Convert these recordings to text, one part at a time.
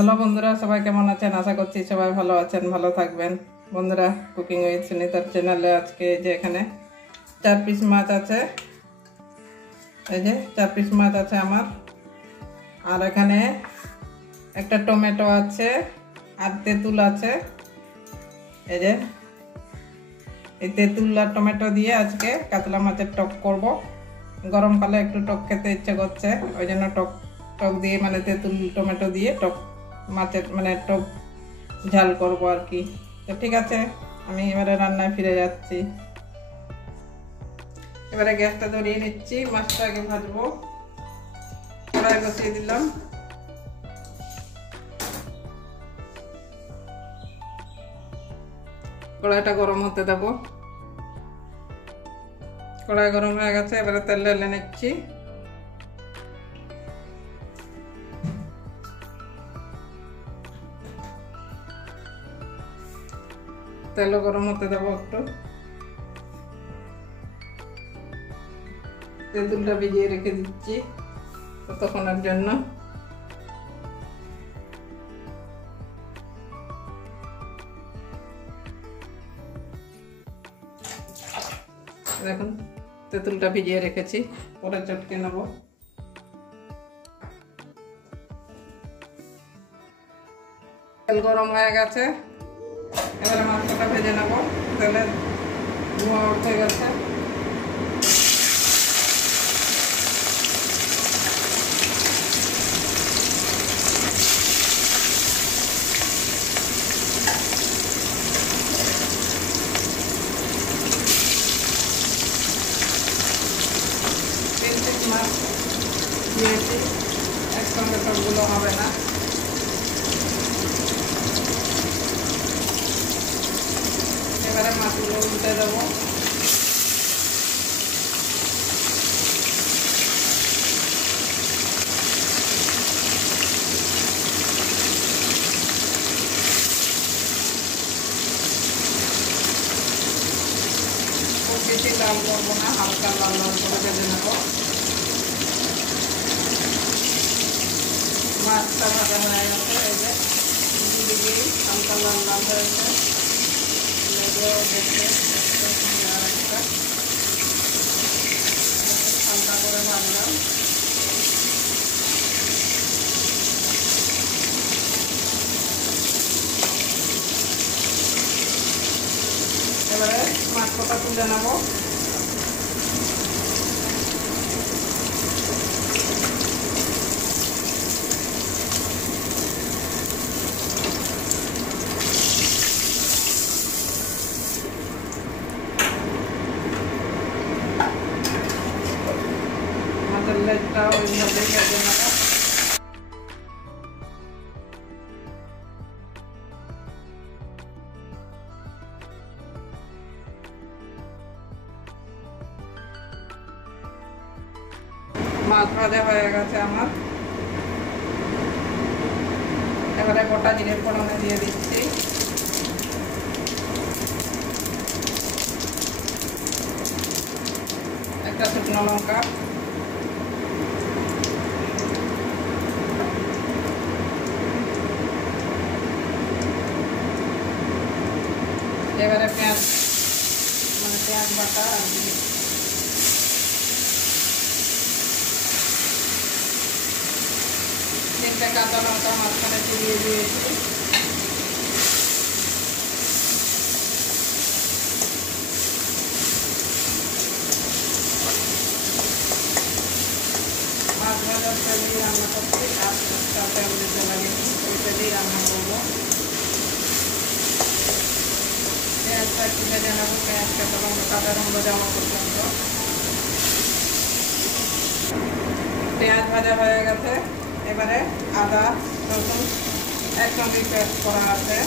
Hello বন্ধুরা, সবাই কেমন আছেন? আশা করছি সবাই ভালো আছেন, ভালো থাকবেন। বন্ধুরা, কুকিং উইথ সুনিতার চ্যানেলে আজকে যে এখানে 4 পিস মাছ আছে, এই যে 4 পিস মাছ আছে আমার। আর এখানে একটা টমেটো আছে আর তেঁতুল আছে। এই যে এই তেঁতুল আর টমেটো দিয়ে আজকে কাতলা মাছের টক করব। গরমকালে একটু টক খেতে ইচ্ছে করছে, ওই জন্য টক দিয়ে মানে তেঁতুল টমেটো দিয়ে টক মাছের মানে টক ঝাল করব আর কি। তো ঠিক আছে, আমি এবারে রান্নায় ফিরে যাচ্ছি। এবারে গ্যাসটা ধরিয়ে নিচ্ছি, মাছটা আগে ভাজবো। কড়াই বসিয়ে দিলাম। কড়াইটা গরম হতে দেবো। কড়াই গরম হয়ে গেছে, এবারে তেল ঢেলে নিচ্ছি। তেলও গরম হতে দেবো একটু। তেঁতুলটা ভিজিয়ে রেখে দিচ্ছি ততক্ষণের জন্য। দেখুন, তেঁতুলটা ভিজিয়ে রেখেছি, পরে চটকে নেব। তেল গরম হয়ে গেছে, এবারে মাছটা ভেজে নেব। তেলে ধোঁয়া উঠে গেছে। মাছ দিয়েছি, একসঙ্গে সবগুলো হবে না। এবারে মাছগুলো উল্টে দেবো। খুব বেশি লাল করবো না, হালকা লাল লাল করে ভেজে নেবো। মাছটা ভাজা হয়ে গেছে, এই যে দুদিকেই হালকা লাল লাল হয়েছে। আরেকটা হালকা করে ভাজলাম। এবারে মাছ কটা তুলে নেবো। মাছের লেজটা ওইভাবেই ভেজে নেবো। মাছ ভাজা হয়ে গেছে আমার। এবারে গোটা জিরে ফোড়নে দিয়ে দিচ্ছি। একটা শুকনো লঙ্কা, এবারে পেঁয়াজ মানে পেঁয়াজ বাটা আর তিনটে কাঁচা লঙ্কা মাঝখানে চিবিয়ে দিয়েছি। মাছ ভাজার তেলেই রান্না করছি, আর সাথে আমি যেতে লাগে ওই তেলেই রান্না করবো। পেঁয়াজটা একটু ভেজে নেবো, পেঁয়াজ কাঁচা রঙ যাওয়া পর্যন্ত। পেঁয়াজ ভাজা হয়ে গেছে, এবারে আদা রসুন একসঙ্গে পেস্ট করা আছে,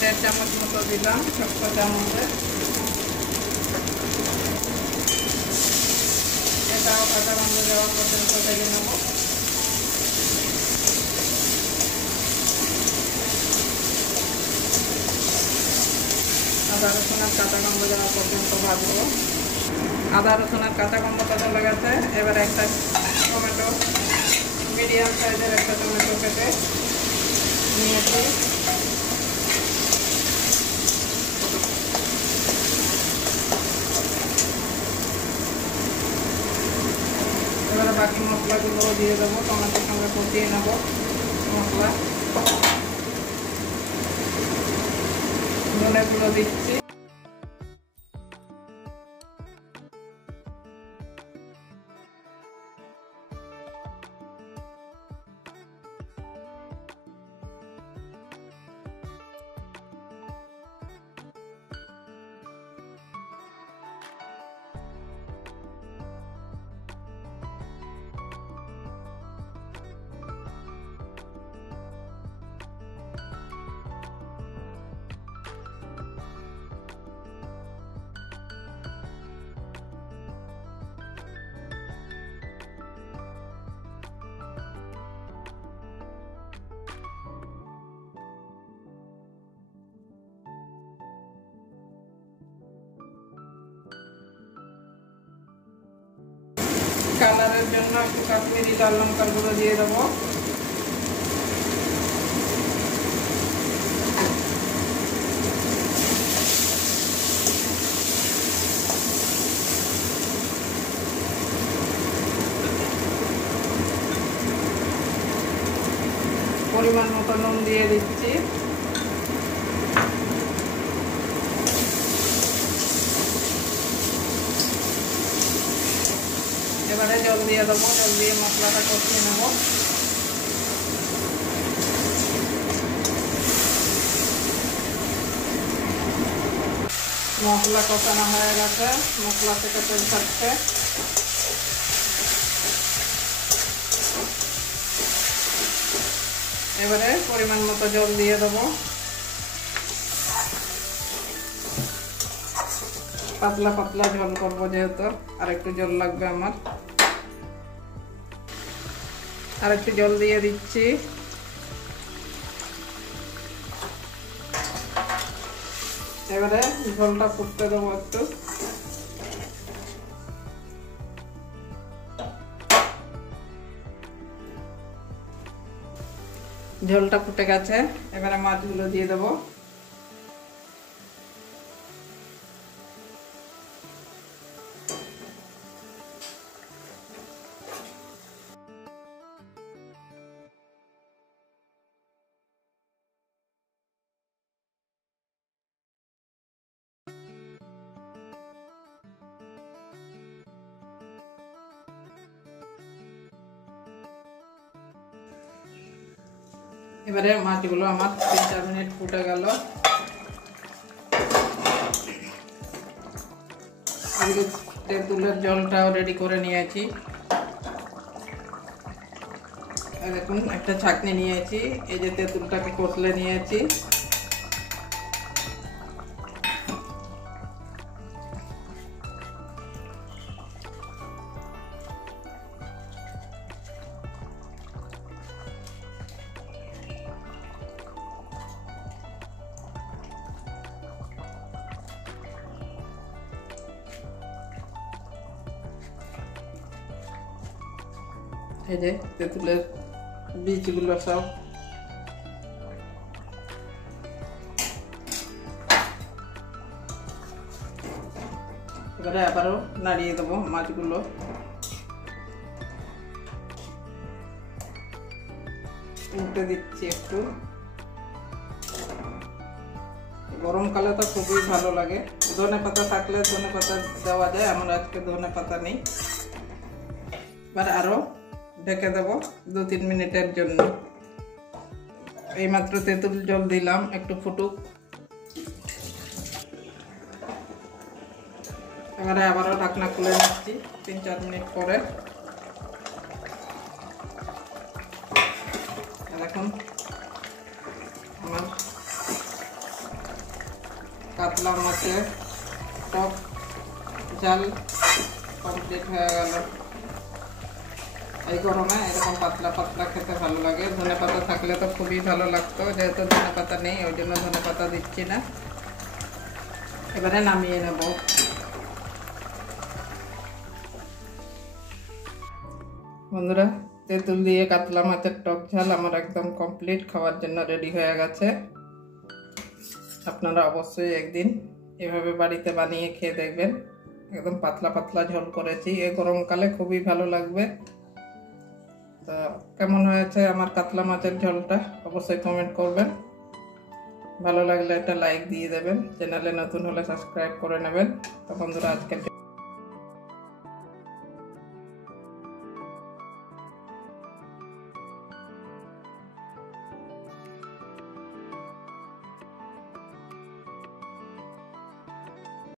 1.5 চামচ মতো দিলাম, ছোট্ট চামচে। এটাও কাঁচা রঙ যাওয়া পর্যন্ত ভেজে নেব। আদা রসুনের কাঁচা গন্ধ যাওয়া পর্যন্ত ভাজবো। আদা রসুনের কাঁচা গন্ধটা চলে গেছে, এবারে একটা টমেটো, মিডিয়াম সাইজের একটা টমেটো কেটে দিয়ে দেবো, টমেটোর সঙ্গে কষিয়ে নেবো মশলা। ধনে গুঁড়ো দিচ্ছি, কালারের জন্য একটু কাশ্মীরি লাল লঙ্কার গুঁড়ো দিয়ে দেবো। পরিমাণ মতো নুন দিয়ে দিচ্ছি। এবারে জল দিয়ে দেবো, জল দিয়ে মশলাটা কষিয়ে নেব। মশলা কষানো হয়ে গেছে, মশলা থেকে তেল ছাড়ছে। এবারে পরিমাণ মতো জল দিয়ে দেবো। পাতলা পাতলা ঝোল করবো যেহেতু, আর একটু জল লাগবে আমার। আর একটু জল দিয়ে দিচ্ছি। এবারে ঝোলটা ফুটতে দেবো একটু। ঝোলটা ফুটে গেছে, এবারে মাছগুলো দিয়ে দেবো। এবারে মাছগুলো আমার 3-4 মিনিট ফুটে গেল। আজকে তেঁতুলের জলটাও রেডি করে নিয়েছি। দেখুন একটা ছাঁকনি নিয়েছি, এই যে তেঁতুলটাকে কষলে নিয়েছি। এই যে তেঁতুলের বীজগুলো সব। এবারে আবারও নাড়িয়ে দেবো মাছগুলো। উল্টে দিচ্ছি একটু। গরমকালে তো খুবই ভালো লাগে। ধনে পাতা থাকলে ধনে পাতা দেওয়া যায়, আমার আজকে ধনে পাতা নেই। এবার আরো ঢেকে দেবো 2-3 মিনিটের জন্য। এইমাত্র তেঁতুল জল দিলাম, একটু ফুটুক। এবারে আবারও ঢাকনা খুলে নিচ্ছি 3-4 মিনিট পরে। দেখুন আমার কাতলা মাছের টক ঝাল কমপ্লিট হয়ে গেল। এই গরমে এরকম পাতলা পাতলা খেতে ভালো লাগে। ধনে পাতা থাকলে তো খুবই ভালো লাগতো, যেহেতু ধনে পাতা নেই ওই জন্য ধনে পাতা দিচ্ছি না। এবারে নামিয়ে নেব। বন্ধুরা, তেঁতুল দিয়ে কাতলা মাছের টক ঝাল আমার একদম কমপ্লিট, খাওয়ার জন্য রেডি হয়ে গেছে। আপনারা অবশ্যই একদিন এভাবে বাড়িতে বানিয়ে খেয়ে দেখবেন। একদম পাতলা পাতলা ঝোল করেছি, এই গরমকালে খুবই ভালো লাগবে। তো কেমন হয়েছে আমার কাতলা মাছের ঝোলটা অবশ্যই কমেন্ট করবেন। ভালো লাগলে একটা লাইক দিয়ে দেবেন, চ্যানেলে নতুন হলে সাবস্ক্রাইব করে নেবেন। তো বন্ধুরা আজকে